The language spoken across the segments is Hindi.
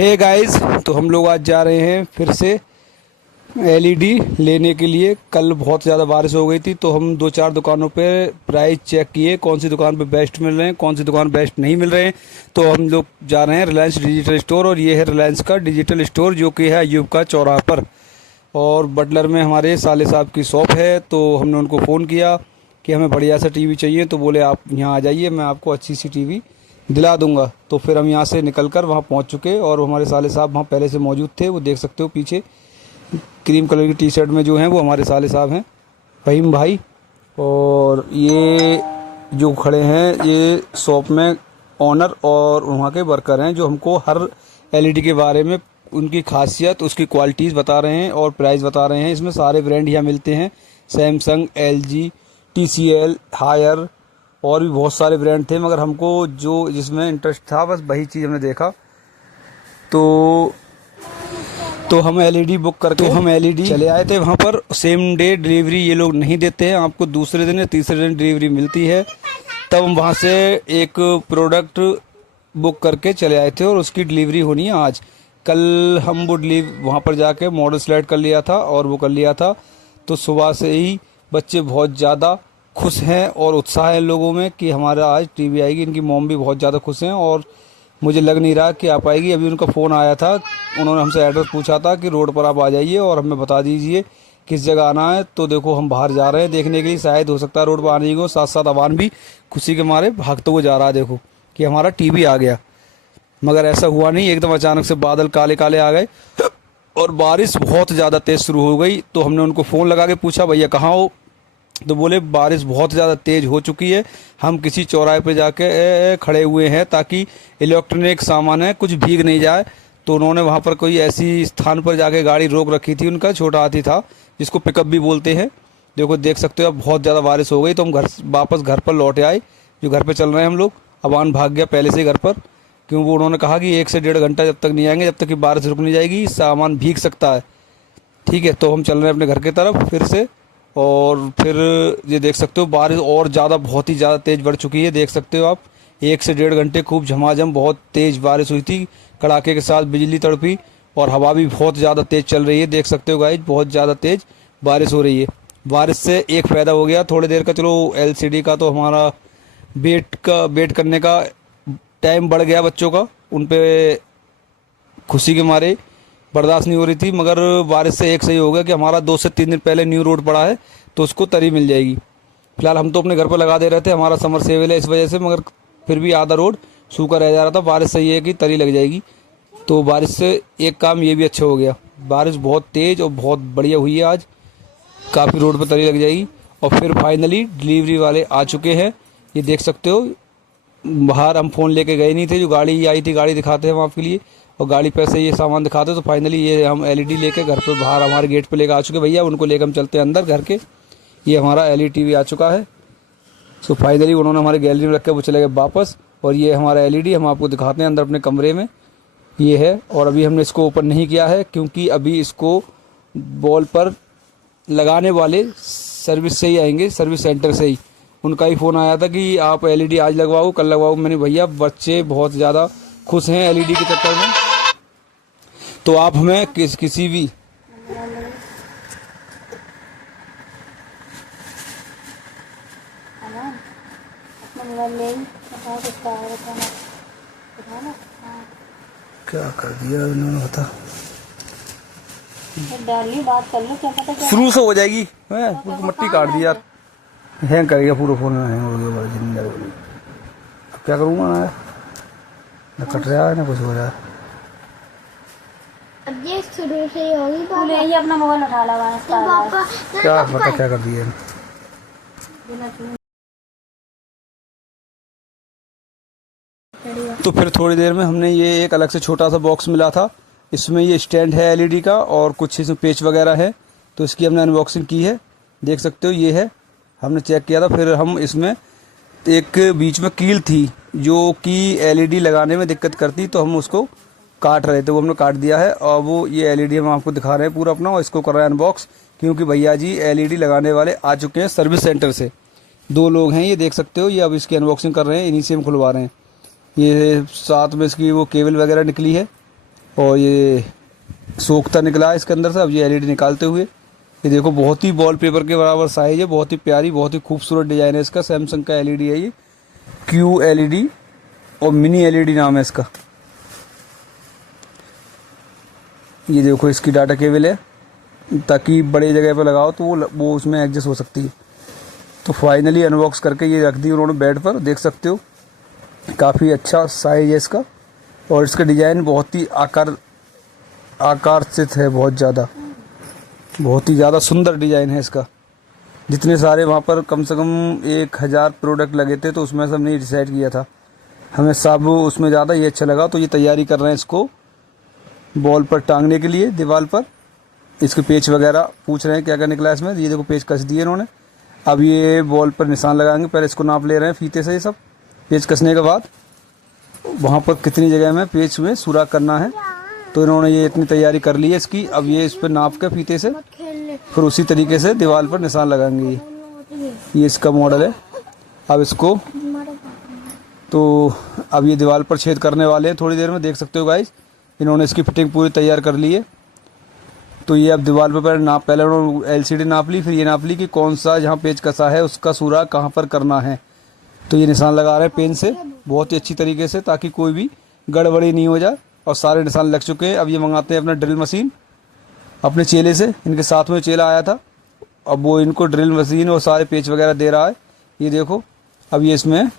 हे गाइस, तो हम लोग आज जा रहे हैं फिर से एलईडी लेने के लिए। कल बहुत ज़्यादा बारिश हो गई थी तो हम दो चार दुकानों पे प्राइस चेक किए, कौन सी दुकान पे बेस्ट मिल रहे हैं, कौन सी दुकान बेस्ट नहीं मिल रहे हैं। तो हम लोग जा रहे हैं रिलायंस डिजिटल स्टोर, और ये है रिलायंस का डिजिटल स्टोर जो कि है अयूब का चौराहा पर। और बटलर में हमारे साले साहब की शॉप है, तो हमने उनको फ़ोन किया कि हमें बढ़िया सा टीवी चाहिए। तो बोले आप यहाँ आ जाइए, मैं आपको अच्छी सी टीवी दिला दूंगा। तो फिर हम यहाँ से निकलकर वहाँ पहुँच चुके, और हमारे साले साहब वहाँ पहले से मौजूद थे। वो देख सकते हो पीछे क्रीम कलर की टी शर्ट में जो हैं वो हमारे साले साहब हैं, फहीम भाई। और ये जो खड़े हैं ये शॉप में ऑनर और वहाँ के वर्कर हैं, जो हमको हर एलईडी के बारे में उनकी खासियत, उसकी क्वालिटीज़ बता रहे हैं और प्राइस बता रहे हैं। इसमें सारे ब्रांड यहाँ मिलते हैं, सैमसंग, एलजी, टीसीएल, हायर और भी बहुत सारे ब्रांड थे, मगर हमको जो जिसमें इंटरेस्ट था बस वही चीज़ हमने देखा। तो हम एलईडी बुक करके हम एलईडी चले आए थे वहाँ पर। सेम डे डिलीवरी ये लोग नहीं देते हैं, आपको दूसरे दिन या तीसरे दिन डिलीवरी मिलती है। तब हम वहाँ से एक प्रोडक्ट बुक करके चले आए थे और उसकी डिलीवरी होनी है आज। कल हम वो वहाँ पर जाके मॉडल सेलेक्ट कर लिया था और वो कर लिया था। तो सुबह से ही बच्चे बहुत ज़्यादा खुश हैं और उत्साह है लोगों में कि हमारा आज टीवी आएगी। इनकी मॉम भी बहुत ज़्यादा खुश हैं और मुझे लग नहीं रहा कि आ पाएगी। अभी उनका फ़ोन आया था, उन्होंने हमसे एड्रेस पूछा था कि रोड पर आप आ जाइए और हमें बता दीजिए किस जगह आना है। तो देखो हम बाहर जा रहे हैं देखने के लिए, शायद हो सकता है रोड पर आने को। साथ साथ अवान भी खुशी के मारे भागते हुए जा रहा है, देखो कि हमारा टीवी आ गया। मगर ऐसा हुआ नहीं, एकदम अचानक से बादल काले काले आ गए और बारिश बहुत ज़्यादा तेज़ शुरू हो गई। तो हमने उनको फ़ोन लगा के पूछा भैया कहाँ हो, तो बोले बारिश बहुत ज़्यादा तेज़ हो चुकी है, हम किसी चौराहे पे जाके खड़े हुए हैं ताकि इलेक्ट्रॉनिक सामान है कुछ भीग नहीं जाए। तो उन्होंने वहाँ पर कोई ऐसी स्थान पर जाके गाड़ी रोक रखी थी, उनका छोटा हाथी था जिसको पिकअप भी बोलते हैं। देखो देख सकते हो अब बहुत ज़्यादा बारिश हो गई तो हम वापस घर पर लौटे आए, जो घर पर चल रहे हैं हम लोग। अबान भाग गया पहले से घर पर, क्यों वो उन्होंने कहा कि 1 से 1.5 घंटा जब तक नहीं आएंगे, जब तक कि बारिश रुक नहीं जाएगी, सामान भीग सकता है। ठीक है, तो हम चल रहे हैं अपने घर की तरफ फिर से। और फिर ये देख सकते हो बारिश और ज़्यादा बहुत ही ज़्यादा तेज़ बढ़ चुकी है। देख सकते हो आप 1 से 1.5 घंटे खूब झमाझम बहुत तेज़ बारिश हुई थी, कड़ाके के साथ बिजली तड़पी और हवा भी बहुत ज़्यादा तेज़ चल रही है। देख सकते हो गाइस बहुत ज़्यादा तेज़ बारिश हो रही है। बारिश से एक फ़ायदा हो गया थोड़ी देर का, चलो एलसीडी का तो हमारा वेट करने का टाइम बढ़ गया बच्चों का, उन पे खुशी के मारे बर्दाश्त नहीं हो रही थी। मगर बारिश से एक सही हो गया कि हमारा 2 से 3 दिन पहले न्यू रोड पड़ा है तो उसको तरी मिल जाएगी। फिलहाल हम तो अपने घर पर लगा दे रहे थे, हमारा समर सेवल है इस वजह से, मगर फिर भी आधा रोड सूखा रह जा रहा था। बारिश से ये है कि तरी लग जाएगी, तो बारिश से एक काम ये भी अच्छा हो गया। बारिश बहुत तेज़ और बहुत बढ़िया हुई है आज, काफ़ी रोड पर तरी लग जाएगी। और फिर फाइनली डिलीवरी वाले आ चुके हैं, ये देख सकते हो। बाहर हम फ़ोन लेके गए नहीं थे, जो गाड़ी आई थी गाड़ी दिखाते हैं हम आपके लिए, और गाड़ी पे से ये सामान दिखाते। तो फाइनली ये हम एलईडी लेके घर पे बाहर हमारे गेट पे लेकर आ चुके भैया। उनको लेकर हम चलते हैं अंदर घर के। ये हमारा एलईडी टीवी आ चुका है। सो फाइनली उन्होंने हमारे गैलरी में रख के वो चले गए वापस। और ये हमारा एलईडी हम आपको दिखाते हैं अंदर अपने कमरे में, ये है। और अभी हमने इसको ओपन नहीं किया है क्योंकि अभी इसको बॉल पर लगाने वाले सर्विस से ही आएंगे, सर्विस सेंटर से ही। उनका ही फ़ोन आया था कि आप एलईडी आज लगवाओ कल लगवाओ। मैंने भैया बच्चे बहुत ज़्यादा खुश हैं एलईडी के चक्कर में, तो आप हमें किसी भी क्या कर दिया उन्होंने, बता बात कर लो, क्या पता शुरू से हो जाएगी। मट्टी काट दी यार, हैंग करेगा पूरा फ़ोन, हैंग हो गया जिंदा। अब क्या करूँगा, ना कट रहा है ना कुछ हो रहा है। अब ये शुरू से ही होगी पापा। ये अपना मोबाइल उठा लगा तो पापा क्या पता क्या कर दिया। तो फिर थोड़ी देर में हमने ये एक अलग से छोटा सा बॉक्स मिला था, इसमें ये स्टैंड है एलईडी का और कुछ इसमें पेच वगैरह है। तो इसकी हमने अनबॉक्सिंग की है, देख सकते हो ये है, हमने चेक किया था। फिर हम इसमें एक बीच में कील थी जो कि एलईडी लगाने में दिक्कत करती, तो हम उसको काट रहे थे, वो हमने काट दिया है। और वो ये एलईडी हम आपको दिखा रहे हैं पूरा अपना, और इसको कर रहे हैं अनबॉक्स, क्योंकि भैया जी एलईडी लगाने वाले आ चुके हैं सर्विस सेंटर से। 2 लोग हैं, ये देख सकते हो, ये अब इसकी अनबॉक्सिंग कर रहे हैं, इन्हीं से हम खुलवा रहे हैं। ये साथ में इसकी वो केबल वगैरह निकली है, और ये सोखता निकला है इसके अंदर से। अब ये एलईडी निकालते हुए, ये देखो बहुत ही वॉलपेपर के बराबर साइज है, बहुत ही प्यारी, बहुत ही खूबसूरत डिजाइन है इसका। सैमसंग का एलईडी है ये, क्यू एलईडी और मिनी एलईडी नाम है इसका। ये देखो इसकी डाटा केबल है, ताकि बड़े जगह पर लगाओ तो वो उसमें एडजस्ट हो सकती है। तो फाइनली अनबॉक्स करके ये रख दी उन्होंने बेड पर, देख सकते हो काफ़ी अच्छा साइज है इसका। और इसका डिज़ाइन बहुत ही आकर्षित है, बहुत ही ज़्यादा सुंदर डिज़ाइन है इसका। जितने सारे वहाँ पर कम से कम 1000 प्रोडक्ट लगे थे, तो उसमें से हमने डिसाइड किया था, हमें सब उसमें ज़्यादा ये अच्छा लगा। तो ये तैयारी कर रहे हैं इसको बॉल पर टांगने के लिए, दीवार पर। इसके पेच वगैरह पूछ रहे हैं क्या क्या निकला है इसमें। ये देखो पेच कस दिए इन्होंने। अब ये बॉल पर निशान लगाएंगे, पहले इसको नाप ले रहे हैं फीते से। ये सब पेच कसने के बाद वहाँ पर कितनी जगह में पेच में सुराख करना है, तो इन्होंने ये इतनी तैयारी कर ली है इसकी। अब ये इस पर नाप के फीते से फिर उसी तरीके से दीवार पर निशान लगाएंगे। ये इसका मॉडल है। अब इसको तो अब ये दीवार पर छेद करने वाले हैं थोड़ी देर में, देख सकते हो गाइस। इन्होंने इसकी फिटिंग पूरी तैयार कर ली है। तो ये अब दीवार पर पहले उन्होंने एलसीडी नाप ली, फिर ये नाप ली कि कौन सा जहाँ पेच कसा है उसका सुराख कहाँ पर करना है। तो ये निशान लगा रहे हैं पेन से बहुत ही अच्छी तरीके से, ताकि कोई भी गड़बड़ी नहीं हो जाए। और सारे निशान लग चुके हैं। अब ये मंगाते हैं अपना ड्रिल मशीन अपने चेले से। इनके साथ में चेला आया था, अब वो इनको ड्रिल मशीन और सारे पेच वगैरह दे रहा है। ये देखो अब ये इसमें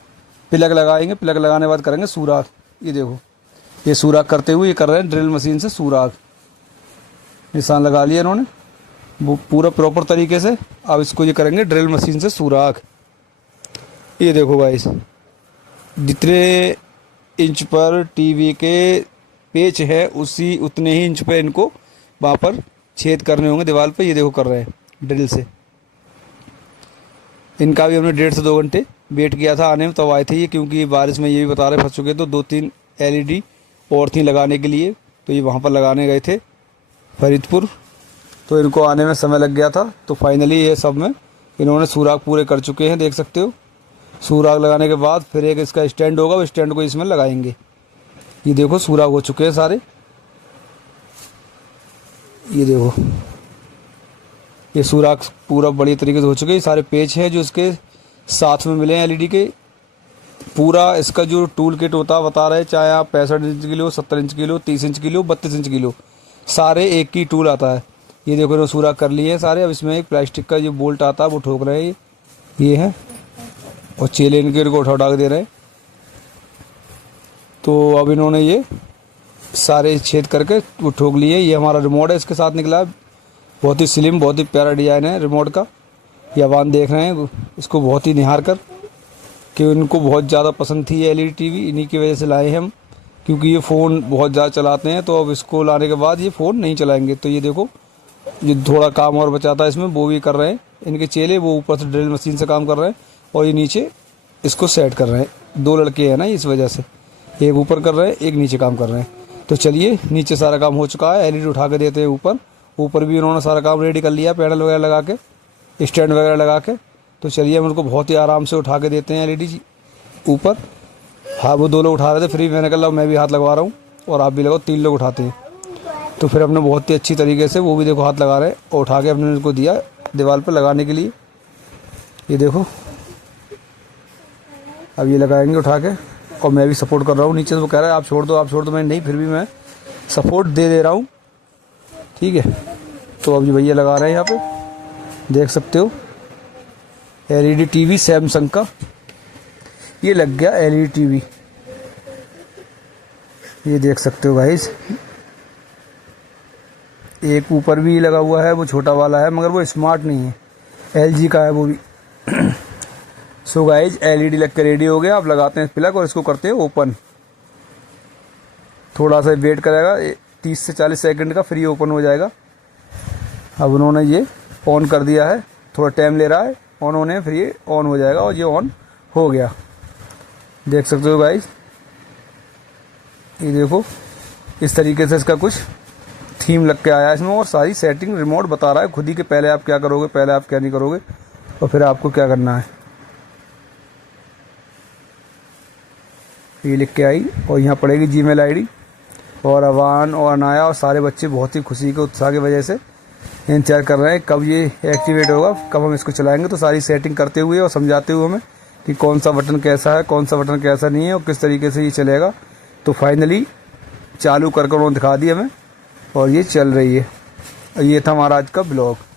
प्लग लगाएंगे, प्लग लगाने के बाद करेंगे सुराख। ये देखो ये सुराख करते हुए ये कर रहे हैं ड्रिल मशीन से सुराख। निशान लगा लिया इन्होंने वो पूरा प्रॉपर तरीके से। अब इसको ये करेंगे ड्रिल मशीन से सुराख। ये देखो गाइस, जितने इंच पर टीवी के पेच है उतने ही इंच पे इनको वहाँ पर छेद करने होंगे दीवार पे। ये देखो कर रहे हैं ड्रिल से। इनका भी हमने 1.5 से 2 घंटे वेट किया था आने में, तब आए थे ये, क्योंकि बारिश में ये भी बता रहे फंस चुके। तो 2-3 एलईडी और थी लगाने के लिए, तो ये वहाँ पर लगाने गए थे फरीदपुर, तो इनको आने में समय लग गया था। तो फाइनली ये सब में इन्होंने सुराख पूरे कर चुके हैं, देख सकते हो। सुराख लगाने के बाद फिर एक इसका स्टैंड होगा, वो स्टैंड को इसमें लगाएंगे। ये देखो सुराख हो चुके हैं सारे। ये देखो ये सुराख पूरा बढ़िया तरीके से हो चुके हैं। सारे पेच हैं जो इसके साथ में मिले हैं एलईडी के। पूरा इसका जो टूल किट होता है बता रहे, चाहे आप 65 इंच की लो, 70 इंच की लो, 30 इंच की लो, 32 इंच की लो, सारे एक ही टूल आता है। ये देखो इन्होंने सुराख कर लिए हैं सारे। अब इसमें एक प्लास्टिक का जो बोल्ट आता है वो ठोक रहे हैं, ये है। और चेले इनके को उठा के दे रहे हैं। तो अब इन्होंने ये सारे छेद करके वो ठोक लिए। ये हमारा रिमोट है इसके साथ निकला है, बहुत ही स्लिम, बहुत ही प्यारा डिज़ाइन है रिमोट का। ये आवान देख रहे हैं इसको बहुत ही निहार कर, कि उनको बहुत ज़्यादा पसंद थी एलईडी टीवी, इन्हीं की वजह से लाए हैं हम, क्योंकि ये फ़ोन बहुत ज़्यादा चलाते हैं। तो अब इसको लाने के बाद ये फ़ोन नहीं चलाएंगे। तो ये देखो ये थोड़ा काम और बचाता है इसमें, वो भी कर रहे हैं इनके चेले। वो ऊपर से ड्रिल मशीन से काम कर रहे हैं और ये नीचे इसको सेट कर रहे हैं। 2 लड़के हैं ना, इस वजह से एक ऊपर कर रहे हैं, एक नीचे काम कर रहे हैं। तो चलिए नीचे सारा काम हो चुका है, एलईडी उठा के देते हैं ऊपर। ऊपर भी उन्होंने सारा काम रेडी कर लिया, पैनल वगैरह लगा के, स्टैंड वगैरह लगा के। तो चलिए हम उनको बहुत ही आराम से उठा के देते हैं एलईडी ऊपर। हाँ वो 2 लोग उठा रहे थे, फिर मैंने कहा मैं भी हाथ लगवा रहा हूँ और आप भी लगाओ, 3 लोग उठाते हैं। तो फिर हमने बहुत ही अच्छी तरीके से, वो भी देखो हाथ लगा रहे हैं, और उठा के हमने उनको दिया दीवार पर लगाने के लिए। ये देखो अब ये लगाएंगे उठा के, और मैं भी सपोर्ट कर रहा हूँ नीचे से। वो कह रहा है आप छोड़ दो, आप छोड़ दो। मैं नहीं, फिर भी मैं सपोर्ट दे रहा हूँ, ठीक है। तो अब ये भैया लगा रहे हैं यहाँ पे, देख सकते हो एलईडी टीवी सैमसंग का। ये लग गया एलईडी टीवी, ये देख सकते हो गाइस। एक ऊपर भी लगा हुआ है, वो छोटा वाला है, मगर वो स्मार्ट नहीं है, एलजी का है वो भी। सो गाइस एलईडी लग के रेडी हो गया। आप लगाते हैं प्लग और इसको करते हैं ओपन। थोड़ा सा वेट करेगा, 30 से 40 सेकंड का, फ्री ओपन हो जाएगा। अब उन्होंने ये ऑन कर दिया है, थोड़ा टाइम ले रहा है ऑन होने, फिर ये ऑन हो जाएगा। और ये ऑन हो गया, देख सकते हो गाइस। ये देखो इस तरीके से इसका कुछ थीम लग के आया है इसमें, और सारी सेटिंग रिमोट बता रहा है खुद ही कि पहले आप क्या करोगे, पहले आप क्या नहीं करोगे, और फिर आपको क्या करना है। ये लिख के आई और यहाँ पड़ेगी जीमेल आईडी। और अवान और अनाया और सारे बच्चे बहुत ही खुशी के उत्साह की वजह से इंतजार कर रहे हैं कब ये एक्टिवेट होगा, कब हम इसको चलाएंगे। तो सारी सेटिंग करते हुए और समझाते हुए हमें कि कौन सा बटन कैसा है, कौन सा बटन कैसा नहीं है और किस तरीके से ये चलेगा। तो फाइनली चालू कर उन्होंने दिखा दी हमें और ये चल रही है। ये था हमारा आज का ब्लॉग।